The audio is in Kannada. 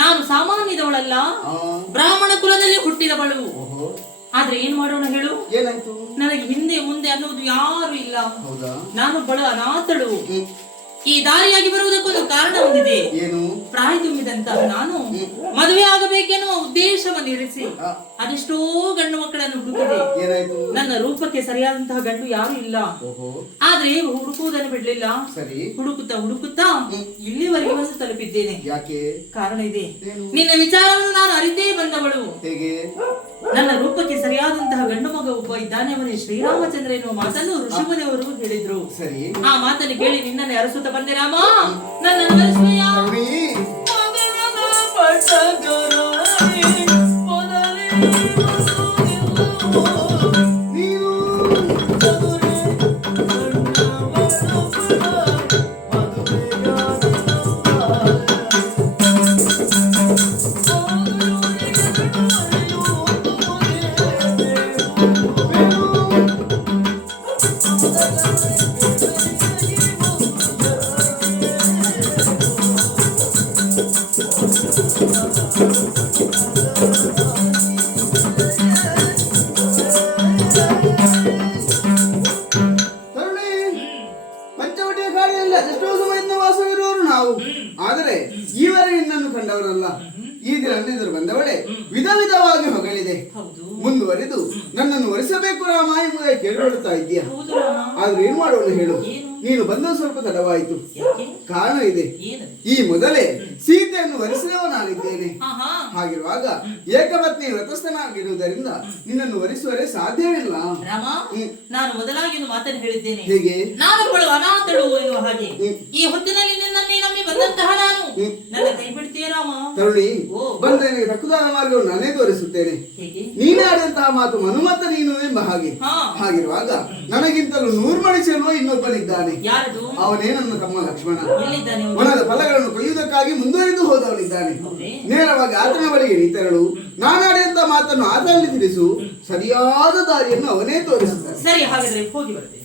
ನಾನು ಸಾಮಾನ್ಯದವಳಲ್ಲ, ಬ್ರಾಹ್ಮಣ ಕುಲದಲ್ಲಿ ಹುಟ್ಟಿದವಳು. ಓಹೋ, ಆದ್ರೆ ಏನ್ ಮಾಡೋಣ ಹೇಳು? ಏನಾಯ್ತು? ನನಗೆ ಹಿಂದೆ ಮುಂದೆ ಅನ್ನೋದು ಯಾರು ಇಲ್ಲ. ಹೌದಾ? ನಾನು ಬಡ ಅನಾಥಳು. ಈ ದಾರಿಯಾಗಿ ಬರುವುದಕ್ಕೊಂದು ಕಾರಣ ಹೊಂದಿದೆ. ಏನು? ಪ್ರಾಯ ತುಂಬಿದಂತ ನಾನು ಮದುವೆ ಆಗಬೇಕೆನ್ನುವ ಉದ್ದೇಶವನ್ನಿರಿಸಿ ಅದೆಷ್ಟೋ ಗಂಡು ಮಕ್ಕಳನ್ನು ಹುಡುಕಿದೆ. ಏನಾಯ್ತು? ನನ್ನ ರೂಪಕ್ಕೆ ಸರಿಯಾದಂತಹ ಗಂಡು ಯಾರು ಇಲ್ಲ. ಓಹೋ, ಆದ್ರೆ ಹುಡುಕುವುದನ್ನು ಬಿಡ್ಲಿಲ್ಲ. ಸರಿ. ಹುಡುಕುತ್ತಾ ಹುಡುಕುತ್ತಾ ಇಲ್ಲಿವರೆಗೆ ಬಂದು ತಲುಪಿದ್ದೇನೆ. ಯಾಕೆ? ಕಾರಣ ಇದೆ. ಏನು? ನಿನ್ನ ವಿಚಾರವನ್ನು ನಾನು ಅರಿತೇ ಬಂದವಳು. ಹೇಗೆ? ನನ್ನ ರೂಪಕ್ಕೆ ಸರಿಯಾದಂತಹ ಗಂಡು ಮಗ ಒಬ್ಬ ಇದ್ದಾನೆ, ಅವನೇ ಶ್ರೀರಾಮಚಂದ್ರ ಎನ್ನುವ ಮಾತನ್ನು ಋಷಿಮುನಿಯವರು ಹೇಳಿದ್ರು. ಸರಿ. ಆ ಮಾತನ್ನು ಕೇಳಿ ನಿನ್ನನ್ನು ಅರಸುತ್ತ ಬಂದೆ ರಾಮ. ನನ್ನನ್ನು ಅರಸುವೆಯಾ? ಪಂಚವಟಿಯ ಕಾಡಿನಲ್ಲಿ ಅದೆಷ್ಟೋ ಸಮಯದಿಂದ ವಾಸವಿರುವವರು ನಾವು. ಆದರೆ ಈವರೆಗೆ ನಿನ್ನನ್ನು ಕಂಡವರಲ್ಲ. ಈ ದಿನ ಎದುರು ಬಂದವಳೆ ವಿಧ ವಿಧವಾಗಿ ಹೊಗಳಿದೆ. ಮುಂದುವರೆದು ನನ್ನನ್ನು ಒರೆಸಬೇಕು ರಾಮ ಎಂಬುದಾಗಿ ಕೇಳಿಕೊಳ್ಳುತ್ತಾ ಇದ್ದೀಯ. ಆದ್ರೆ ಏನ್ ಮಾಡೋಣ ಹೇಳು? ನೀನು ಬಂದ ಸ್ವಲ್ಪ ತಡವಾಯಿತು. ಕಾರಣ ಇದೆ. ಈ ಮೊದಲೇ ಸೀತೆಯನ್ನು ವರಿಸಿದವ ನಾನಿದ್ದೇನೆ. ಹಾಗಿರುವಾಗ ಏಕಪತ್ನಿ ವ್ರತಸ್ಥನಾಗಿರುವುದರಿಂದ ನಿನ್ನನ್ನು ವರಿಸುವರೆ ಸಾಧ್ಯವಿಲ್ಲ. ರಾಮ, ನಾನು ಮೊದಲಾಗಿ ಒಂದು ಮಾತನ್ನು ಹೇಳಿದ್ದೇನೆ. ಹೇಗೆ? ನಾನೊಬ್ಬಳು ಅನಾಥಳು ಎನ್ನುವ ಹಾಗೆ. ಈ ಹೊತ್ತಿನಲ್ಲಿ ನಿನ್ನನ್ನೇ ನಂಬಿ ಬಂದಂತಹ ನಾನು ನನ್ನ ಕೈ ಬಿಡ್ತೀಯ ರಾಮ? ತರುಣಿ, ಬಂದ್ರೆ ನಿನಗೆ ತಕ್ಕುದಾದ ಮಾರ್ಗವನ್ನು ನಾನೇ ತೋರಿಸುತ್ತೇನೆ. ನೀನೇ ಆಡಿದಂತಹ ಮಾತು ಮನುಮತ ನೀನು ಎಂಬ ಹಾಗೆ. ಹಾಗಿರುವಾಗ ನನಗಿಂತಲೂ 100 ಮಣಿ ಚೆಲ್ಲುವ ಇನ್ನೊಬ್ಬನಿದ್ದಾನೆ. ಅವನೇ ನನ್ನ ತಮ್ಮ ಲಕ್ಷ್ಮಣ. ವನದ ಫಲಗಳನ್ನು ಕೊಯ್ಯುವುದಕ್ಕಾಗಿ ಮುಂದುವರಿದು ಹೋದವಳಿದ್ದಾನೆ. ನೇರವಾಗಿ ಆತನ ಬಳಿಗೆ ನೀ ತೆರಳು. ನಾನಾಡಿದಂತ ಮಾತನ್ನು ಆತನಲ್ಲಿ ತಿಳಿಸು. ಸರಿಯಾದ ದಾರಿಯನ್ನು ಅವನೇ ತೋರಿಸುತ್ತಾನೆ. ಸರಿ, ಹಾಗಾದ್ರೆ ಹೋಗಿ ಬರ್ತೇನೆ.